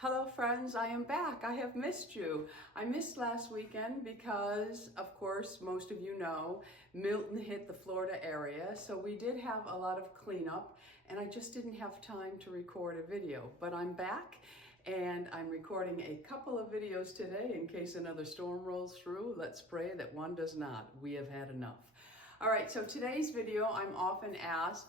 Hello friends, I am back. I have missed you. I missed last weekend because, of course, most of you know, Milton hit the Florida area. So we did have a lot of cleanup and I just didn't have time to record a video. But I'm back and I'm recording a couple of videos today in case another storm rolls through. Let's pray that one does not. We have had enough. All right, so today's video, I'm often asked,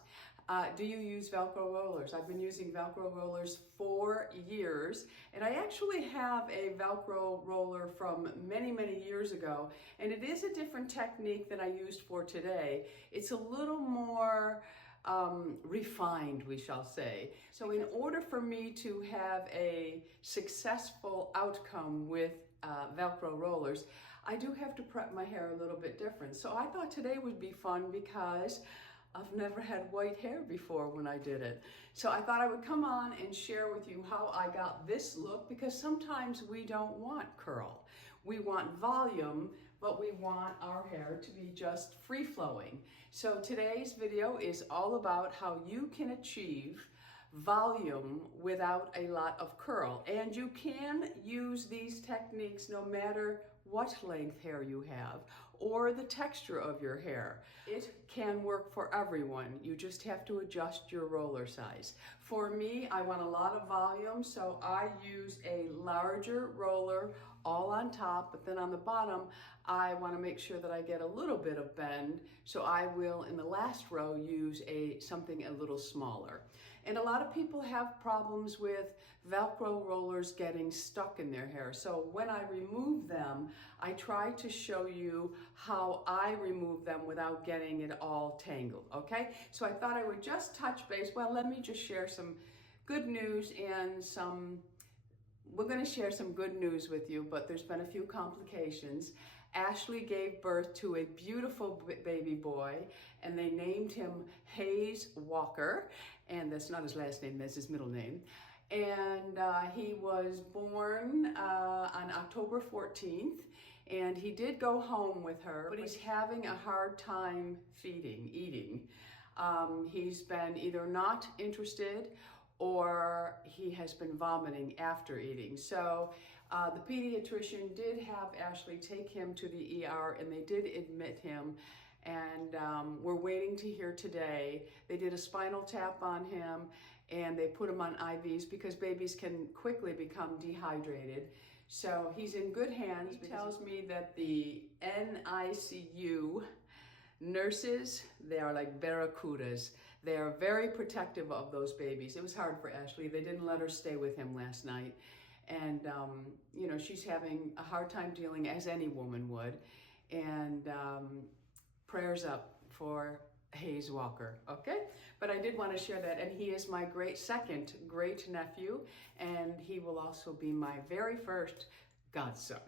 do you use Velcro rollers? I've been using Velcro rollers for years, and I actually have a Velcro roller from many, many years ago, and it is a different technique than I used for today. It's a little more refined, we shall say. So in order for me to have a successful outcome with Velcro rollers, I do have to prep my hair a little bit different. So I thought today would be fun because I've never had white hair before when I did it. So I thought I would come on and share with you how I got this look, because sometimes we don't want curl. We want volume, but we want our hair to be just free-flowing. So today's video is all about how you can achieve volume without a lot of curl. And you can use these techniques no matter what length hair you have or the texture of your hair. It can work for everyone. You just have to adjust your roller size. For me, I want a lot of volume, so I use a larger roller all on top, but then on the bottom, I want to make sure that I get a little bit of bend, so I will, in the last row, use something a little smaller. And a lot of people have problems with Velcro rollers getting stuck in their hair. So when I remove them, I try to show you how I remove them without getting it all tangled, okay? So I thought I would just touch base. Well, let me just share some good news and we're going to share some good news with you, but there's been a few complications. Ashley gave birth to a beautiful baby boy, and they named him Hayes Walker, and that's not his last name, that's his middle name. And he was born on October 14th, and he did go home with her, but he's having a hard time eating. He's been either not interested or he has been vomiting after eating. So the pediatrician did have Ashley take him to the ER, and they did admit him, and we're waiting to hear today. They did a spinal tap on him and they put him on IVs because babies can quickly become dehydrated. So he's in good hands. He tells me that the NICU nurses, they are like barracudas. They are very protective of those babies. It was hard for Ashley. They didn't let her stay with him last night. And, you know, she's having a hard time dealing, as any woman would. And prayers up for Hayes Walker, okay? But I did want to share that, and he is my second great nephew, and he will also be my very first godson.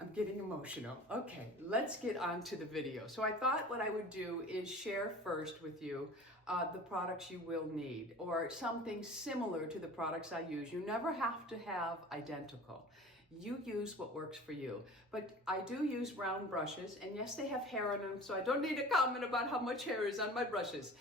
I'm getting emotional. Okay, let's get on to the video. So I thought what I would do is share first with you the products you will need, or something similar to the products I use. You never have to have identical. You use what works for you. But I do use round brushes, and yes, they have hair on them, so I don't need to comment about how much hair is on my brushes.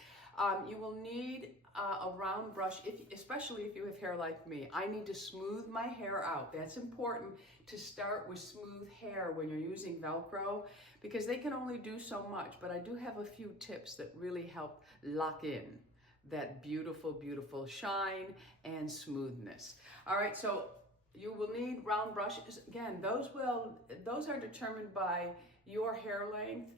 You will need a round brush, especially if you have hair like me. I need to smooth my hair out. That's important, to start with smooth hair when you're using Velcro, because they can only do so much. But I do have a few tips that really help lock in that beautiful, beautiful shine and smoothness. All right, so you will need round brushes. Again, those are determined by your hair length.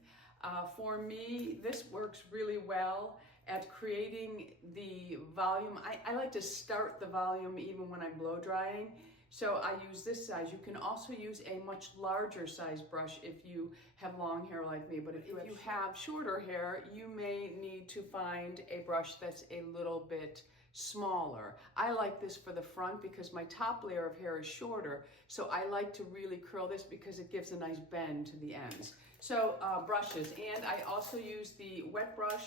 For me, this works really well at creating the volume. I like to start the volume even when I'm blow drying. So I use this size. You can also use a much larger size brush if you have long hair like me. But if you have shorter hair, you may need to find a brush that's a little bit smaller. I like this for the front because my top layer of hair is shorter, so I like to really curl this because it gives a nice bend to the ends. So brushes, and I also use the wet brush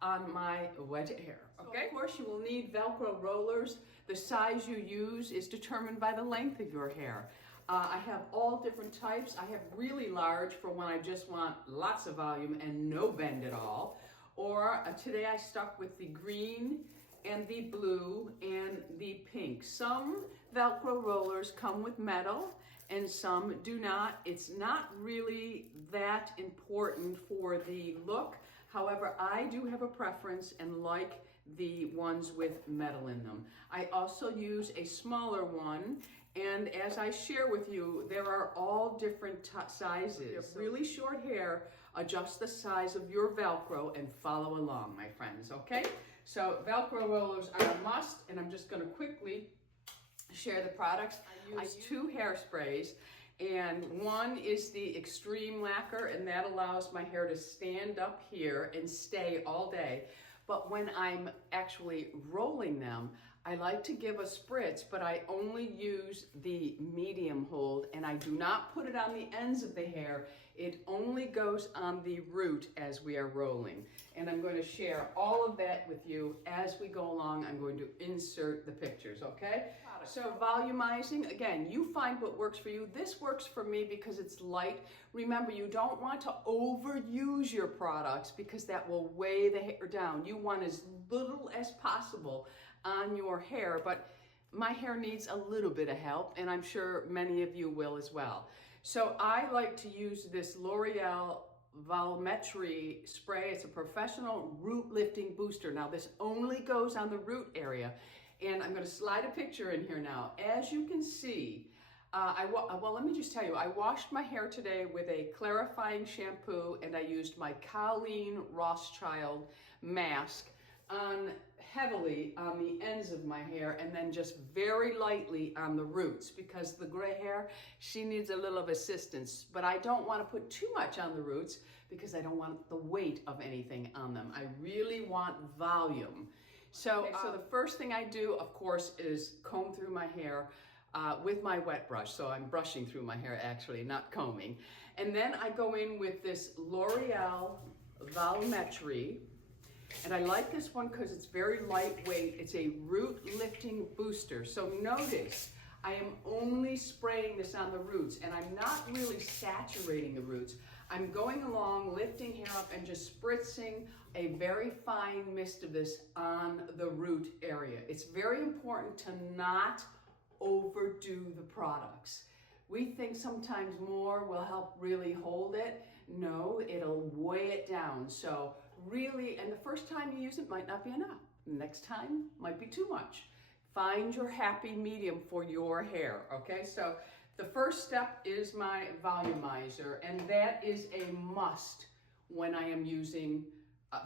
on my wet hair. Okay, so of course you will need Velcro rollers. The size you use is determined by the length of your hair. I have all different types. I have really large for when I just want lots of volume and no bend at all. Or today I stuck with the green and the blue and the pink. Some Velcro rollers come with metal and some do not. It's not really that important for the look. However, I do have a preference and like the ones with metal in them. I also use a smaller one, and as I share with you, there are all different sizes. If you have really short hair, adjust the size of your Velcro and follow along, my friends, okay? So Velcro rollers are a must, and I'm just gonna quickly share the products. I use 2 hairsprays, and one is the extreme lacquer, and that allows my hair to stand up here and stay all day. But when I'm actually rolling them, I like to give a spritz, but I only use the medium hold, and I do not put it on the ends of the hair. It only goes on the root as we are rolling. And I'm going to share all of that with you as we go along. I'm going to insert the pictures, okay? So volumizing, again, you find what works for you. This works for me because it's light. Remember, you don't want to overuse your products because that will weigh the hair down. You want as little as possible on your hair, but my hair needs a little bit of help, and I'm sure many of you will as well. So I like to use this L'Oreal Volumetry spray. It's a professional root lifting booster. Now this only goes on the root area, and I'm going to slide a picture in here now. As you can see, well, let me just tell you, I washed my hair today with a clarifying shampoo, and I used my Colleen Rothschild mask heavily on the ends of my hair, and then just very lightly on the roots, because the gray hair, she needs a little of assistance. But I don't want to put too much on the roots because I don't want the weight of anything on them. I really want volume. So the first thing I do, of course, is comb through my hair with my wet brush. So I'm brushing through my hair, actually, not combing. And then I go in with this L'Oreal Volumetry. And I like this one because it's very lightweight. It's a root lifting booster. So notice, I am only spraying this on the roots, and I'm not really saturating the roots. I'm going along, lifting hair up, and just spritzing a very fine mist of this on the root area. It's very important to not overdo the products. We think sometimes more will help really hold it. No, it'll weigh it down. So really, and the first time you use it might not be enough. Next time might be too much. Find your happy medium for your hair, okay? So the first step is my volumizer, and that is a must when I am using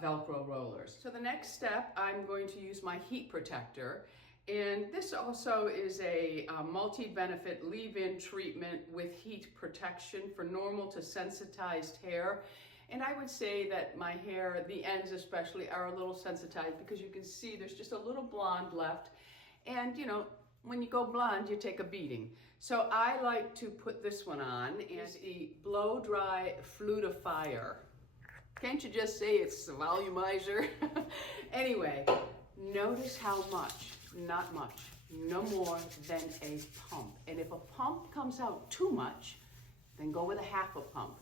Velcro rollers. So the next step, I'm going to use my heat protector. And this also is a multi-benefit leave-in treatment with heat protection for normal to sensitized hair. And I would say that my hair, the ends especially, are a little sensitized because you can see there's just a little blonde left. And you know, when you go blonde, you take a beating. So I like to put this one on, and the Blow Dry Fluidifier. Can't you just say it's a volumizer? Anyway, notice how much, not much, no more than a pump. And if a pump comes out too much, then go with a half a pump.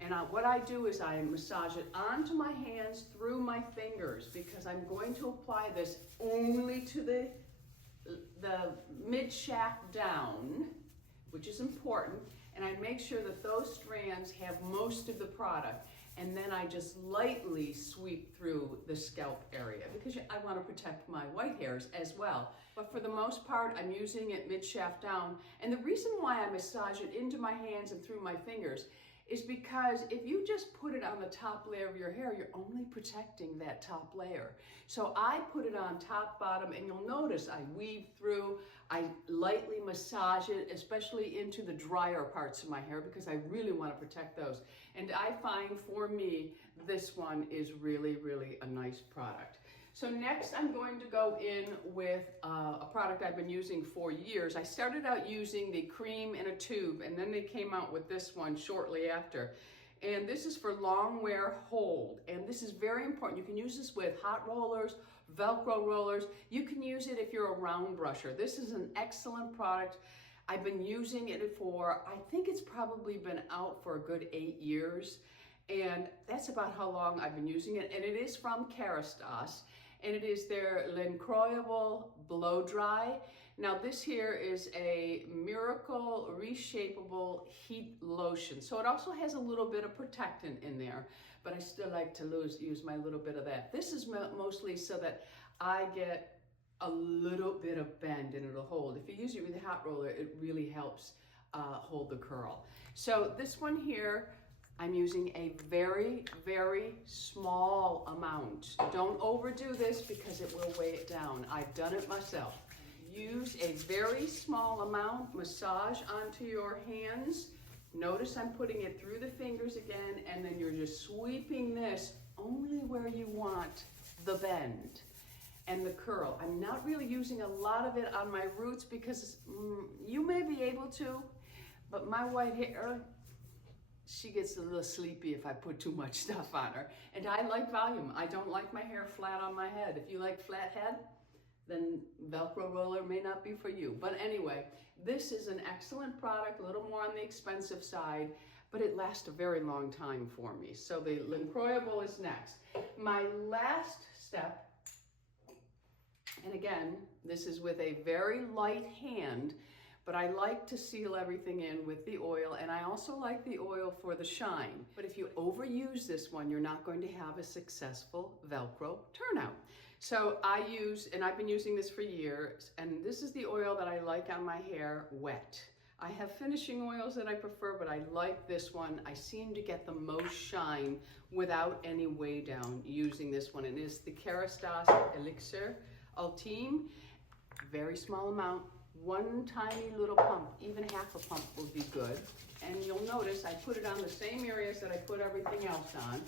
And what I do is I massage it onto my hands through my fingers, because I'm going to apply this only to the mid shaft down, which is important. And I make sure that those strands have most of the product. And then I just lightly sweep through the scalp area, because I want to protect my white hairs as well. But for the most part, I'm using it mid shaft down. And the reason why I massage it into my hands and through my fingers is because if you just put it on the top layer of your hair, you're only protecting that top layer. So I put it on top, bottom, and you'll notice I weave through, I lightly massage it, especially into the drier parts of my hair, because I really want to protect those. And I find for me, this one is really, really a nice product. So next I'm going to go in with a product I've been using for years. I started out using the cream in a tube, and then they came out with this one shortly after. And this is for long wear hold. And this is very important. You can use this with hot rollers, Velcro rollers. You can use it if you're a round brusher. This is an excellent product. I've been using it for, I think it's probably been out for a good 8 years. And that's about how long I've been using it. And it is from Kerastase. and it is their L'Incroyable Blow Dry. Now this here is a Miracle Reshapeable Heat Lotion. So it also has a little bit of protectant in there, but I still like to use my little bit of that. This is mostly so that I get a little bit of bend and it'll hold. If you use it with a hot roller, it really helps hold the curl. So this one here, I'm using a very, very small amount. Don't overdo this because it will weigh it down. I've done it myself. Use a very small amount, massage onto your hands. Notice I'm putting it through the fingers again, and then you're just sweeping this only where you want the bend and the curl. I'm not really using a lot of it on my roots because you may be able to, but my white hair, she gets a little sleepy if I put too much stuff on her. And I like volume. I don't like my hair flat on my head. If you like flat head, then Velcro roller may not be for you. But anyway, this is an excellent product, a little more on the expensive side, but it lasts a very long time for me. So the L'Incroyable is next. My last step, and again, this is with a very light hand, but I like to seal everything in with the oil, and I also like the oil for the shine. But if you overuse this one, you're not going to have a successful Velcro turnout. So I use, and I've been using this for years, and this is the oil that I like on my hair wet. I have finishing oils that I prefer, but I like this one. I seem to get the most shine without any weigh down using this one. It is the Kerastase Elixir Ultime, very small amount. One tiny little pump, even half a pump will be good. And you'll notice I put it on the same areas that I put everything else on.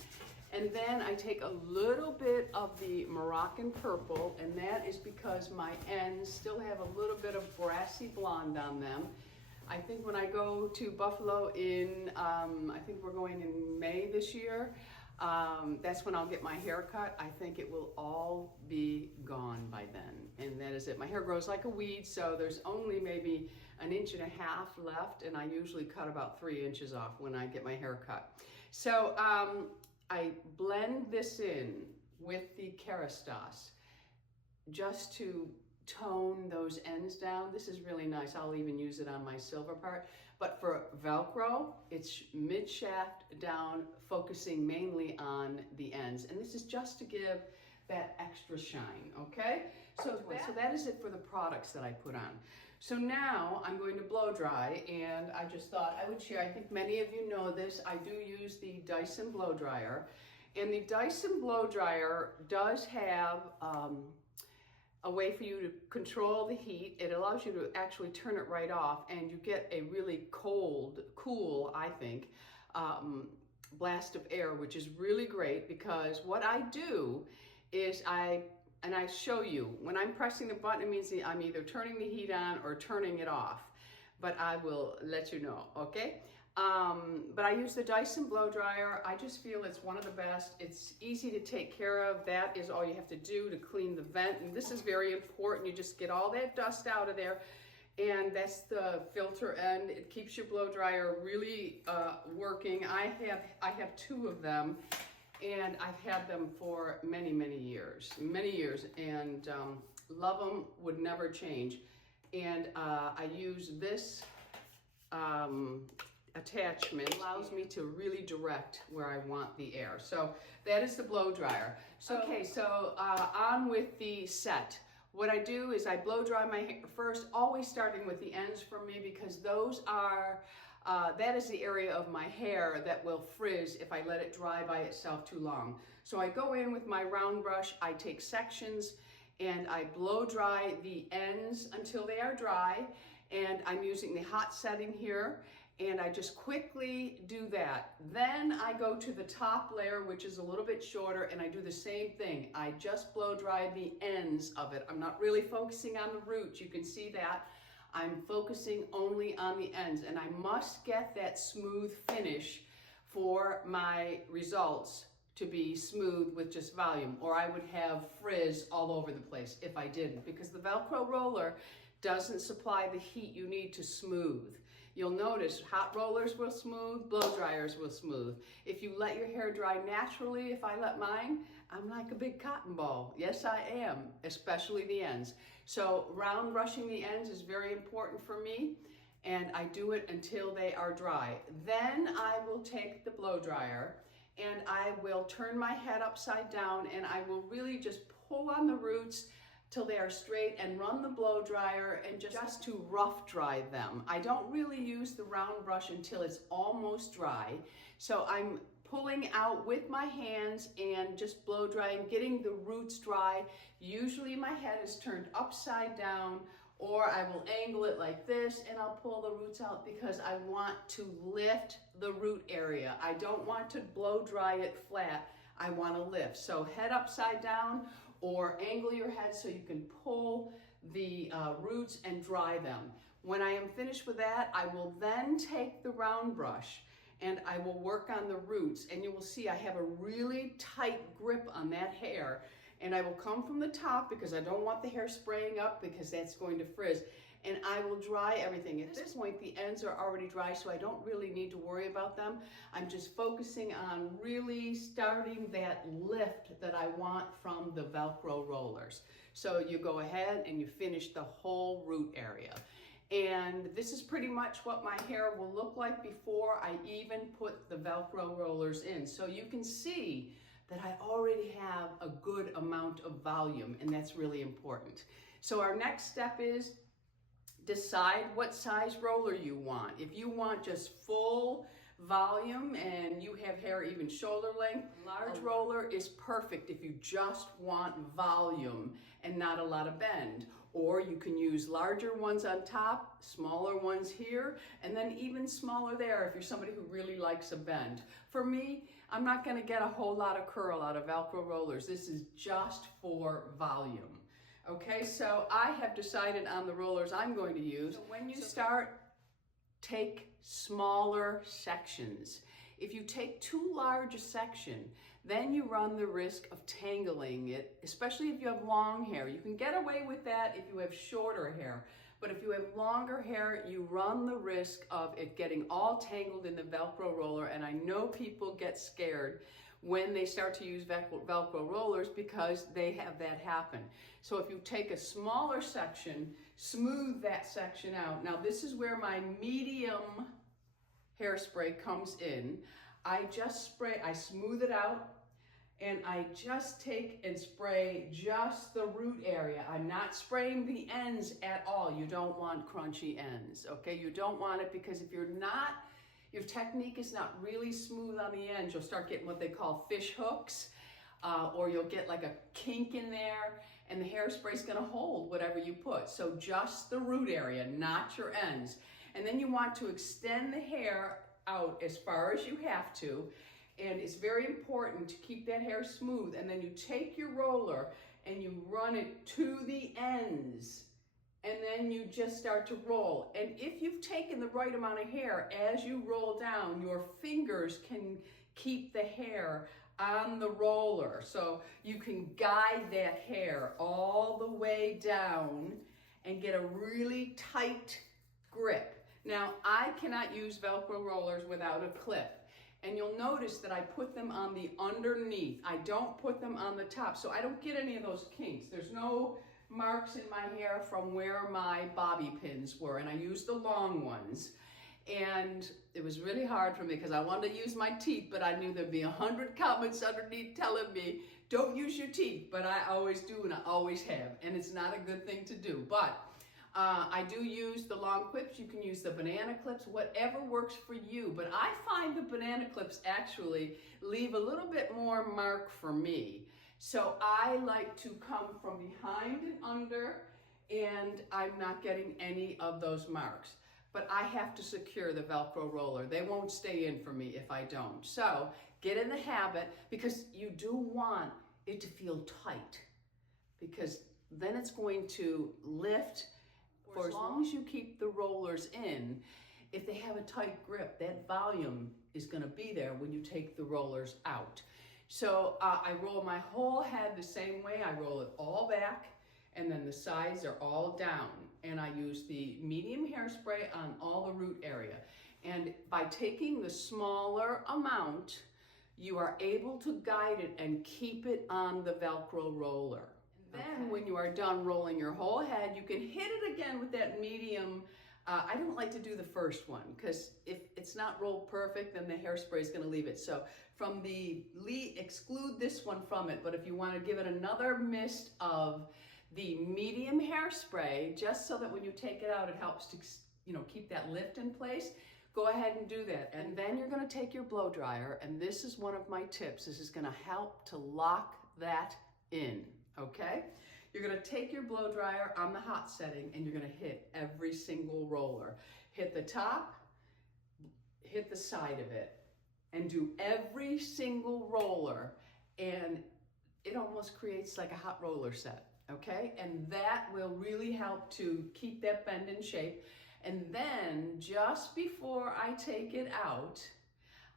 And then I take a little bit of the Moroccan purple, and that is because my ends still have a little bit of brassy blonde on them. I think when I go to Buffalo in, I think we're going in May this year, that's when I'll get my hair cut. I think it will all be gone by then, and that is it. My hair grows like a weed, so there's only maybe 1.5 inches left, and I usually cut about 3 inches off when I get my hair cut. So I blend this in with the Kerastase just to tone those ends down. This is really nice. I'll even use it on my silver part. But for Velcro, it's mid-shaft down, focusing mainly on the ends. And this is just to give that extra shine, okay? So that is it for the products that I put on. So now I'm going to blow dry, and I just thought I would share. I think many of you know this. I do use the Dyson blow dryer, and the Dyson blow dryer does have a way for you to control the heat. It allows you to actually turn it right off, and you get a really cool, I think, blast of air, which is really great, because what I do is I show you, when I'm pressing the button, it means I'm either turning the heat on or turning it off, but I will let you know, okay? But I use the Dyson blow dryer. I just feel it's one of the best. It's easy to take care of. That is all you have to do to clean the vent. And this is very important. You just get all that dust out of there. And that's the filter end. It keeps your blow dryer really working. I have 2 of them, and I've had them for many years, and love them, would never change. And I use this attachment. Allows me to really direct where I want the air. So that is the blow dryer. So okay, so on with the set. What I do is I blow dry my hair first, always starting with the ends for me, because those are that is the area of my hair that will frizz if I let it dry by itself too long. So I go in with my round brush, I take sections, and I blow dry the ends until they are dry. And I'm using the hot setting here, and I just quickly do that. Then I go to the top layer, which is a little bit shorter, and I do the same thing. I just blow dry the ends of it. I'm not really focusing on the roots. You can see that. I'm focusing only on the ends, and I must get that smooth finish for my results to be smooth with just volume, or I would have frizz all over the place if I didn't, because the Velcro roller doesn't supply the heat you need to smooth. You'll notice hot rollers will smooth, blow dryers will smooth. If you let your hair dry naturally, if I let mine, I'm like a big cotton ball. Yes, I am, especially the ends. So round brushing the ends is very important for me, and I do it until they are dry. Then I will take the blow dryer and I will turn my head upside down, and I will really just pull on the roots till they are straight and run the blow dryer and just to rough dry them. I don't really use the round brush until it's almost dry. So I'm pulling out with my hands and just blow drying, getting the roots dry. Usually my head is turned upside down, or I will angle it like this and I'll pull the roots out because I want to lift the root area. I don't want to blow dry it flat. I want to lift. So head upside down, or angle your head so you can pull the roots and dry them. When I am finished with that, I will then take the round brush and I will work on the roots, and you will see I have a really tight grip on that hair, and I will come from the top because I don't want the hair spraying up because that's going to frizz, and I will dry everything. At this point, the ends are already dry, so I don't really need to worry about them. I'm just focusing on really starting that lift that I want from the Velcro rollers. So you go ahead and you finish the whole root area. And this is pretty much what my hair will look like before I even put the Velcro rollers in. So you can see that I already have a good amount of volume, and that's really important. So our next step is decide what size roller you want. If you want just full volume and you have hair even shoulder length, large roller is perfect if you just want volume and not a lot of bend. Or you can use larger ones on top, smaller ones here, and then even smaller there if you're somebody who really likes a bend. For me, I'm not going to get a whole lot of curl out of Velcro rollers. This is just for volume. Okay, so I have decided on the rollers I'm going to use. So when you start, take smaller sections. If you take too large a section, then you run the risk of tangling it, especially if you have long hair. You can get away with that if you have shorter hair, but if you have longer hair, you run the risk of it getting all tangled in the Velcro roller, and I know people get scared when they start to use Velcro rollers because they have that happen. So if you take a smaller section, smooth that section out. Now this is where my medium hairspray comes in. I smooth it out, and I just take and spray just the root area. I'm not spraying the ends at all. You don't want crunchy ends, okay? You don't want it, because if your technique is not really smooth on the ends, you'll start getting what they call fish hooks, or you'll get like a kink in there, and the hairspray is gonna hold whatever you put. So just the root area, not your ends. And then you want to extend the hair out as far as you have to, and it's very important to keep that hair smooth. And then you take your roller and you run it to the ends, and then you just start to roll. And if you've taken the right amount of hair, as you roll down, your fingers can keep the hair on the roller. So you can guide that hair all the way down and get a really tight grip. Now, I cannot use Velcro rollers without a clip. And you'll notice that I put them on the underneath. I don't put them on the top, so I don't get any of those kinks. There's no marks in my hair from where my bobby pins were, and I used the long ones. And it was really hard for me because I wanted to use my teeth, but I knew there'd be 100 comments underneath telling me, don't use your teeth, but I always do, and I always have, and it's not a good thing to do. But I do use the long clips. You can use the banana clips, whatever works for you. But I find the banana clips actually leave a little bit more mark for me. So I like to come from behind and under, and I'm not getting any of those marks. But I have to secure the Velcro roller. They won't stay in for me if I don't. So get in the habit, because you do want it to feel tight, because then it's going to lift. For as long as you keep the rollers in, if they have a tight grip, that volume is going to be there when you take the rollers out. So I roll my whole head the same way. I roll it all back, and then the sides are all down. and I use the medium hairspray on all the root area. And by taking the smaller amount, you are able to guide it and keep it on the Velcro roller. And then when you are done rolling your whole head, you can hit it again with that medium. I don't like to do the first one because if it's not rolled perfect, then the hairspray is going to leave it. So from the exclude this one from it, but if you want to give it another mist of the medium hairspray, just so that when you take it out, it helps to, you know, keep that lift in place, go ahead and do that. And then you're going to take your blow dryer, and this is one of my tips. This is going to help to lock that in, okay? You're going to take your blow dryer on the hot setting, and you're going to hit every single roller. Hit the top, hit the side of it, and do every single roller, and it almost creates like a hot roller set, okay? And that will really help to keep that bend in shape. And then just before I take it out,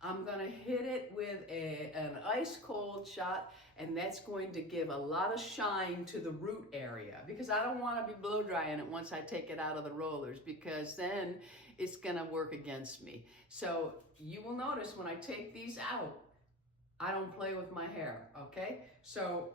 I'm gonna hit it with an ice cold shot, and that's going to give a lot of shine to the root area, because I don't wanna be blow drying it once I take it out of the rollers, because then it's gonna work against me. So you will notice when I take these out, I don't play with my hair, okay? So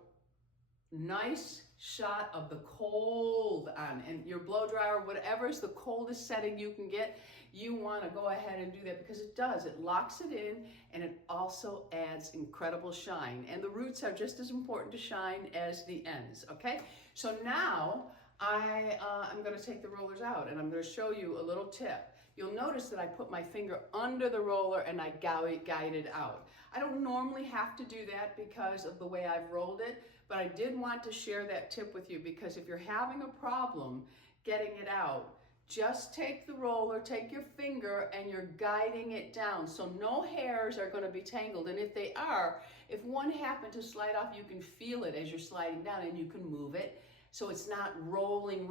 nice shot of the cold on, and your blow dryer, whatever is the coldest setting you can get, you want to go ahead and do that, because it does, it locks it in, and it also adds incredible shine, and the roots are just as important to shine as the ends, okay? So now I'm going to take the rollers out, and I'm going to show you a little tip. You'll notice that I put my finger under the roller and I guide it out. I don't normally have to do that because of the way I've rolled it, but I did want to share that tip with you, because if you're having a problem getting it out, just take the roller, take your finger, and you're guiding it down. So no hairs are going to be tangled. And if they are, if one happened to slide off, you can feel it as you're sliding down, and you can move it. So it's not rolling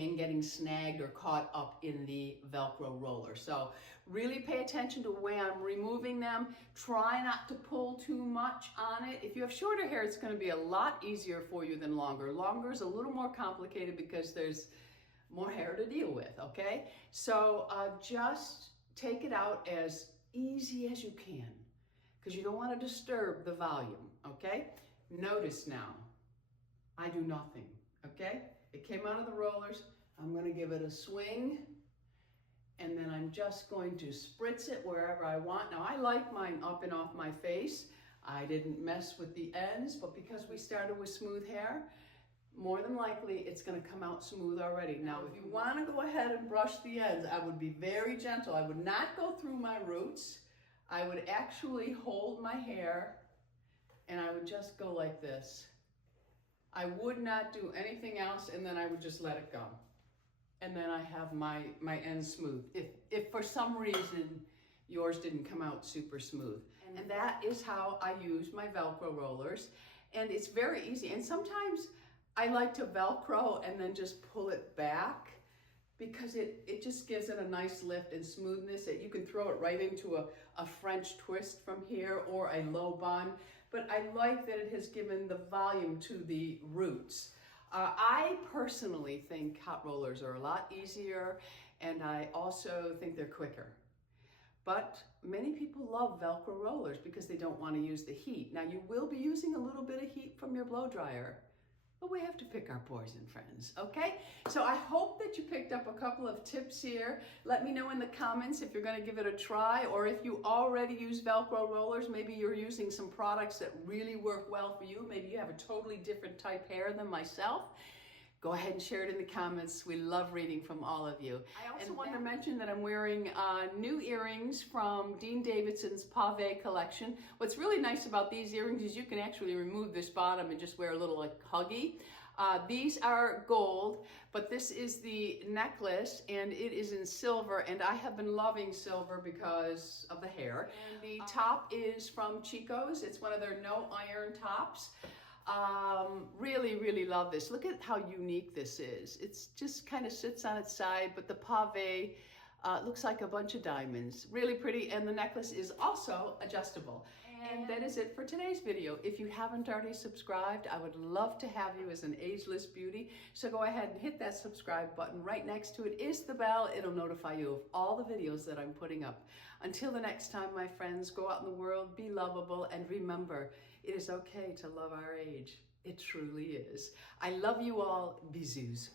and getting snagged or caught up in the Velcro roller. So really pay attention to the way I'm removing them. Try not to pull too much on it. If you have shorter hair, it's going to be a lot easier for you than longer. Longer is a little more complicated because there's more hair to deal with, okay? So just take it out as easy as you can, because you don't want to disturb the volume, okay? Notice now, I do nothing, okay? It came out of the rollers. I'm going to give it a swing, and then I'm just going to spritz it wherever I want. Now, I like mine up and off my face. I didn't mess with the ends, but because we started with smooth hair, more than likely it's going to come out smooth already. Now, if you want to go ahead and brush the ends, I would be very gentle. I would not go through my roots. I would actually hold my hair, and I would just go like this. I would not do anything else, and then I would just let it go. And then I have my ends smooth. If for some reason yours didn't come out super smooth. And that is how I use my Velcro rollers. And it's very easy. And sometimes I like to Velcro and then just pull it back, because it just gives it a nice lift and smoothness. That you can throw it right into a French twist from here, or a low bun. But I like that it has given the volume to the roots. I personally think hot rollers are a lot easier, and I also think they're quicker. But many people love Velcro rollers because they don't want to use the heat. Now, you will be using a little bit of heat from your blow dryer, but we have to pick our poison, friends, okay? So I hope that you picked up a couple of tips here. Let me know in the comments if you're going to give it a try, or if you already use Velcro rollers, maybe you're using some products that really work well for you. Maybe you have a totally different type hair than myself. Go ahead and share it in the comments. We love reading from all of you. I also want to mention that I'm wearing new earrings from Dean Davidson's Pavé collection. What's really nice about these earrings is you can actually remove this bottom and just wear a little like huggy. These are gold, but this is the necklace, and it is in silver, and I have been loving silver because of the hair. And the top is from Chico's. It's one of their no iron tops. Really love this. Look at how unique this is. It's just kind of sits on its side, but the pavé looks like a bunch of diamonds. Really pretty, and the necklace is also adjustable. And that is it for today's video. If you haven't already subscribed, I would love to have you as an ageless beauty. So go ahead and hit that subscribe button. Right next to it is the bell. It'll notify you of all the videos that I'm putting up. Until the next time, my friends, go out in the world, be lovable, and remember, it is okay to love our age. It truly is. I love you all. Bisous.